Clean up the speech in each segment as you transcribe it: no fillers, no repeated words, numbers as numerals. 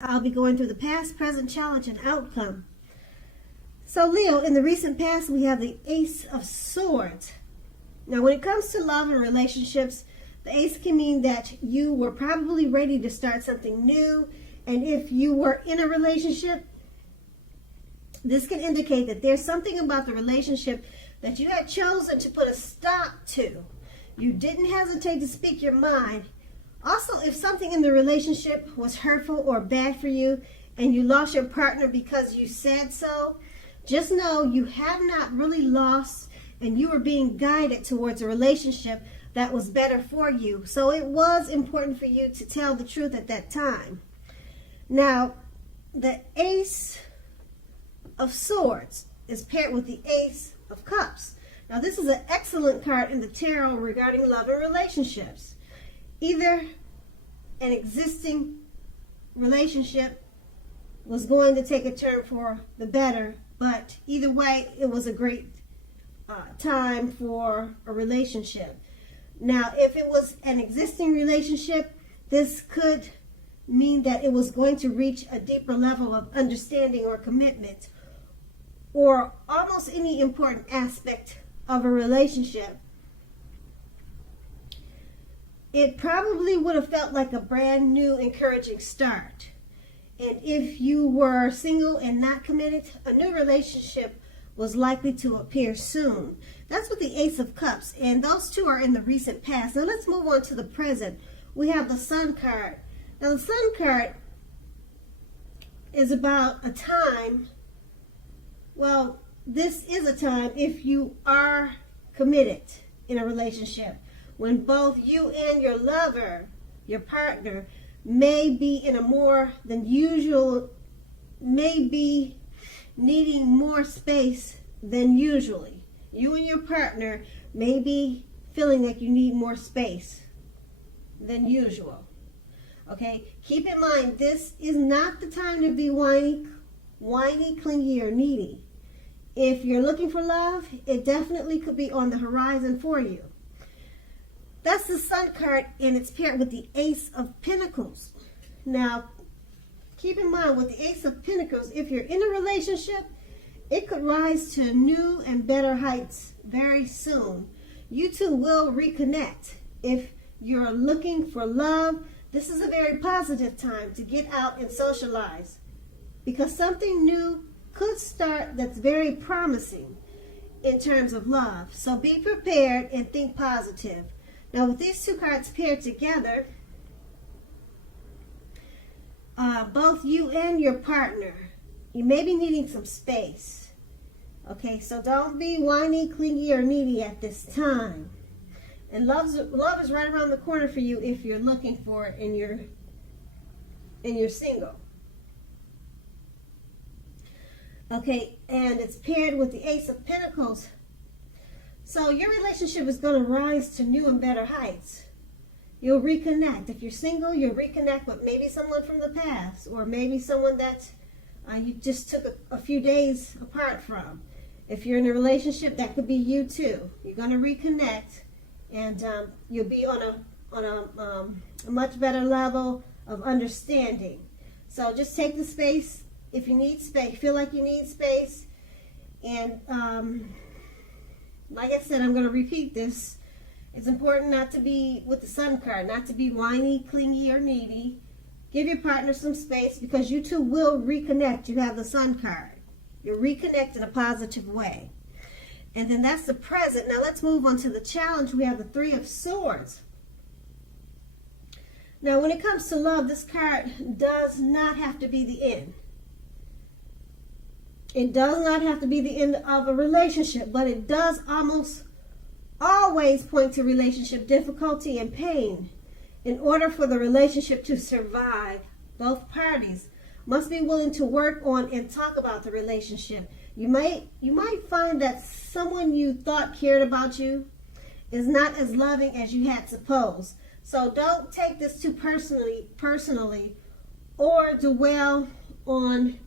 I'll be going through the past, present, challenge, and outcome. So Leo, in the recent past, we have the Ace of Swords. Now, when it comes to love and relationships, the Ace can mean that you were probably ready to start something new. And if you were in a relationship, this can indicate that there's something about the relationship that you had chosen to put a stop to. You didn't hesitate to speak your mind. Also, if something in the relationship was hurtful or bad for you and you lost your partner because you said so, just know you have not really lost, and you were being guided towards a relationship that was better for you. So it was important for you to tell the truth at that time. Now, the Ace of Swords is paired with the Ace of Cups. Now, this is an excellent card in the tarot regarding love and relationships. Either an existing relationship was going to take a turn for the better, but either way, it was a great time for a relationship. Now, if it was an existing relationship, this could mean that it was going to reach a deeper level of understanding or commitment, or almost any important aspect of a relationship. It probably would have felt like a brand new, encouraging start. And if you were single and not committed, a new relationship was likely to appear soon. That's with the Ace of Cups, and those two are in the recent past. Now let's move on to the present. We have the Sun card. Now the Sun card is about a time, well, this is a time if you are committed in a relationship, when both you and your lover, your partner, may be in a more than usual, may be needing more space than usually. You and your partner may be feeling like you need more space than usual. Okay? Keep in mind, this is not the time to be whiny, clingy, or needy. If you're looking for love, it definitely could be on the horizon for you. That's the Sun card, and it's paired with the Ace of Pentacles. Now, keep in mind, with the Ace of Pentacles, if you're in a relationship, it could rise to new and better heights very soon. You two will reconnect. If you're looking for love, this is a very positive time to get out and socialize, because something new could start that's very promising in terms of love. So be prepared and think positive. Now, with these two cards paired together, both you and your partner, you may be needing some space. Okay, so don't be whiny, clingy, or needy at this time. And love is right around the corner for you if you're looking for it and you're single. Okay, and it's paired with the Ace of Pentacles. So your relationship is going to rise to new and better heights. You'll reconnect. If you're single, you'll reconnect with maybe someone from the past, or maybe someone that you just took a few days apart from. If you're in a relationship, that could be you too. You're going to reconnect, and you'll be on a much better level of understanding. So just take the space if you need space. Feel like you need space, and like I said, I'm going to repeat this. It's important not to be, with the Sun card, not to be whiny, clingy, or needy. Give your partner some space, because you two will reconnect. You have the Sun card. You'll reconnect in a positive way. And then that's the present. Now let's move on to the challenge. We have the Three of Swords. Now when it comes to love, this card does not have to be the end. It does not have to be the end of a relationship, but it does almost always point to relationship difficulty and pain. In order for the relationship to survive, both parties must be willing to work on and talk about the relationship. You might find that someone you thought cared about you is not as loving as you had supposed. So don't take this too personally, or dwell on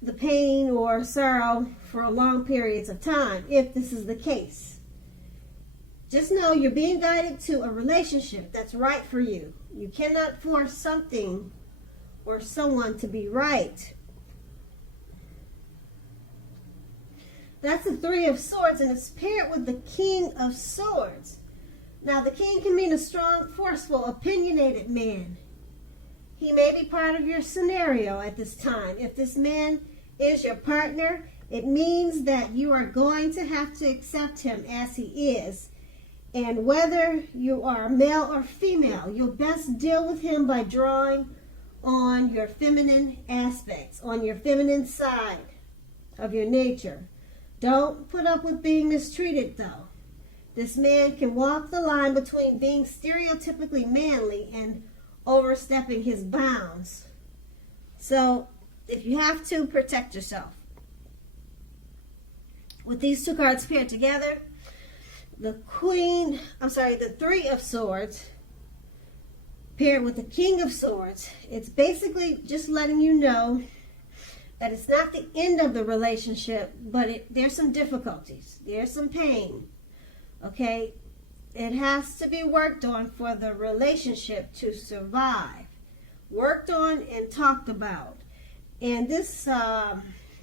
the pain or sorrow for long periods of time, if this is the case. Just know you're being guided to a relationship that's right for you. You cannot force something or someone to be right. That's the Three of Swords, and it's paired with the King of Swords. Now, the king can mean a strong, forceful, opinionated man. He may be part of your scenario at this time. If this man is your partner, it means that you are going to have to accept him as he is. And whether you are male or female, you'll best deal with him by drawing on your feminine aspects, on your feminine side of your nature. Don't put up with being mistreated, though. This man can walk the line between being stereotypically manly and overstepping his bounds. So, if you have to, protect yourself. With these two cards paired together, the Three of Swords paired with the King of Swords, it's basically just letting you know that it's not the end of the relationship, but there's some difficulties. There's some pain. Okay? It has to be worked on for the relationship to survive. Worked on and talked about. And this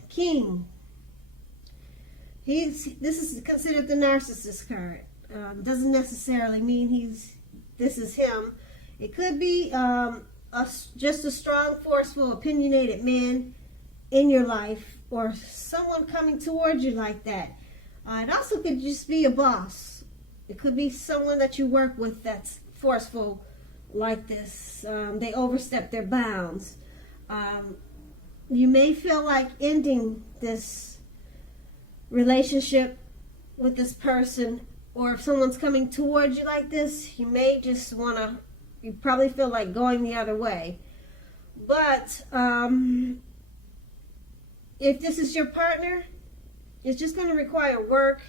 king, this is considered the narcissist card. Doesn't necessarily mean this is him. It could be just a strong, forceful, opinionated man in your life, or someone coming towards you like that. It also could just be a boss. It could be someone that you work with that's forceful like this. They overstep their bounds. You may feel like ending this relationship with this person, or if someone's coming towards you like this, you may just you probably feel like going the other way. But if this is your partner, it's just going to require work,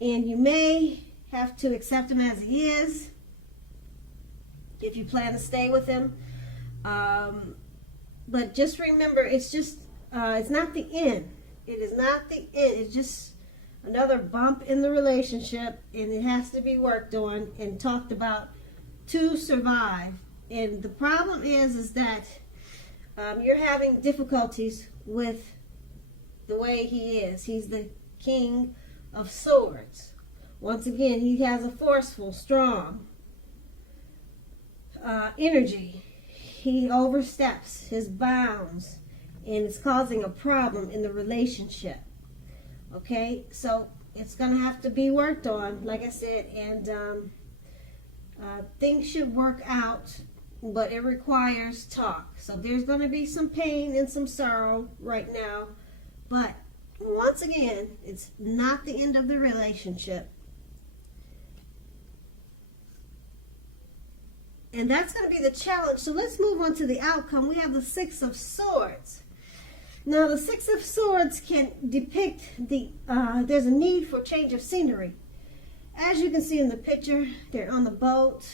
and you may have to accept him as he is if you plan to stay with him. But just remember, it's not the end. It is not the end. It's just another bump in the relationship, and it has to be worked on and talked about to survive. And the problem is that you're having difficulties with the way he is. He's the King of Swords. Once again, he has a forceful, strong energy. He oversteps his bounds, and it's causing a problem in the relationship. Okay, so it's going to have to be worked on, like I said, and things should work out, but it requires talk. So there's going to be some pain and some sorrow right now, but once again, it's not the end of the relationship. And that's going to be the challenge. So let's move on to the outcome. We have the Six of Swords. Now, the Six of Swords can depict there's a need for change of scenery. As you can see in the picture, they're on the boat,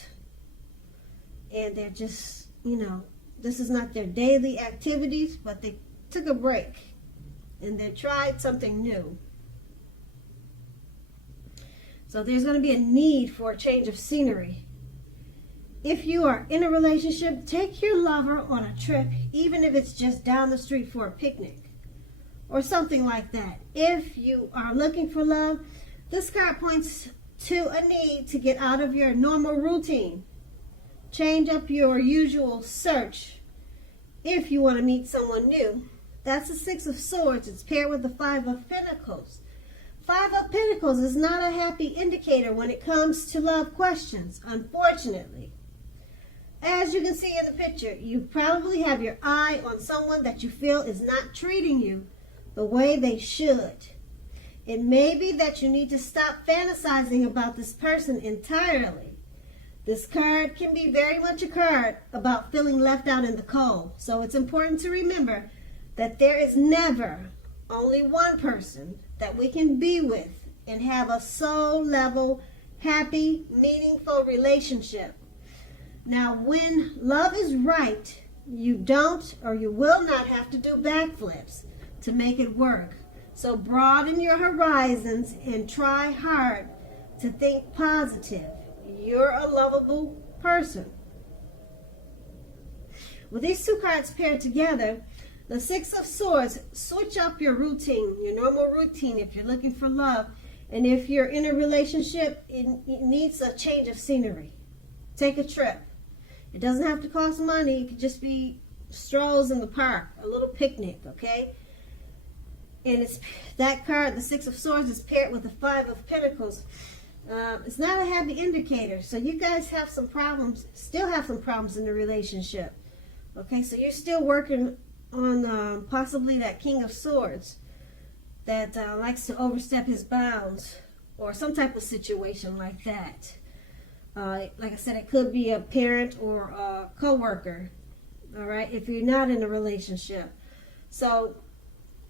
and they're just, this is not their daily activities, but they took a break, and they tried something new. So there's going to be a need for a change of scenery. If you are in a relationship, take your lover on a trip, even if it's just down the street for a picnic or something like that. If you are looking for love, this card points to a need to get out of your normal routine. Change up your usual search if you want to meet someone new. That's the Six of Swords. It's paired with the Five of Pentacles. Five of Pentacles is not a happy indicator when it comes to love questions, unfortunately. As you can see in the picture, you probably have your eye on someone that you feel is not treating you the way they should. It may be that you need to stop fantasizing about this person entirely. This card can be very much a card about feeling left out in the cold. So it's important to remember that there is never only one person that we can be with and have a soul level, happy, meaningful relationship. Now, when love is right, you don't or you will not have to do backflips to make it work. So broaden your horizons and try hard to think positive. You're a lovable person. With these two cards paired together, the Six of Swords, switch up your routine, your normal routine if you're looking for love. And if you're in a relationship, it needs a change of scenery. Take a trip. It doesn't have to cost money. It could just be strolls in the park, a little picnic, okay? And it's that card, the Six of Swords, is paired with the Five of Pentacles. It's not a happy indicator. So you guys have some problems, still have some problems in the relationship. Okay, so you're still working on possibly that King of Swords that likes to overstep his bounds, or some type of situation like that. Like I said, it could be a parent or a co-worker, all right, if you're not in a relationship. So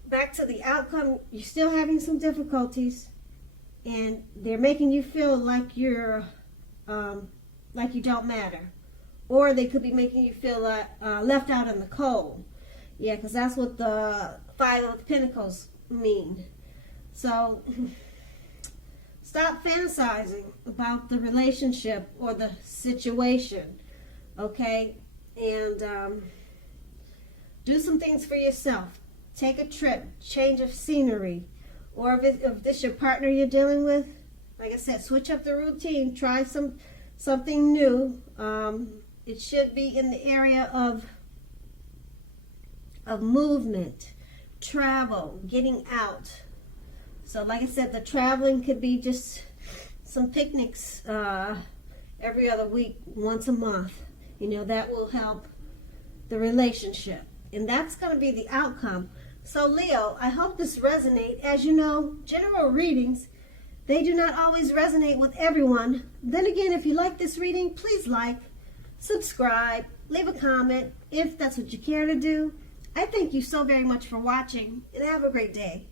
back to the outcome, you're still having some difficulties, and they're making you feel like you're like you don't matter, or they could be making you feel left out in the cold. Yeah, because that's what the Five of Pentacles mean. So stop fantasizing about the relationship or the situation, okay? And do some things for yourself. Take a trip, change of scenery. Or if this your partner you're dealing with, like I said, switch up the routine. Try something new. It should be in the area of movement, travel, getting out. So like I said, the traveling could be just some picnics every other week, once a month. You know, that will help the relationship. And that's going to be the outcome. So Leo, I hope this resonates. As you know, general readings, they do not always resonate with everyone. Then again, if you like this reading, please like, subscribe, leave a comment if that's what you care to do. I thank you so very much for watching, and have a great day.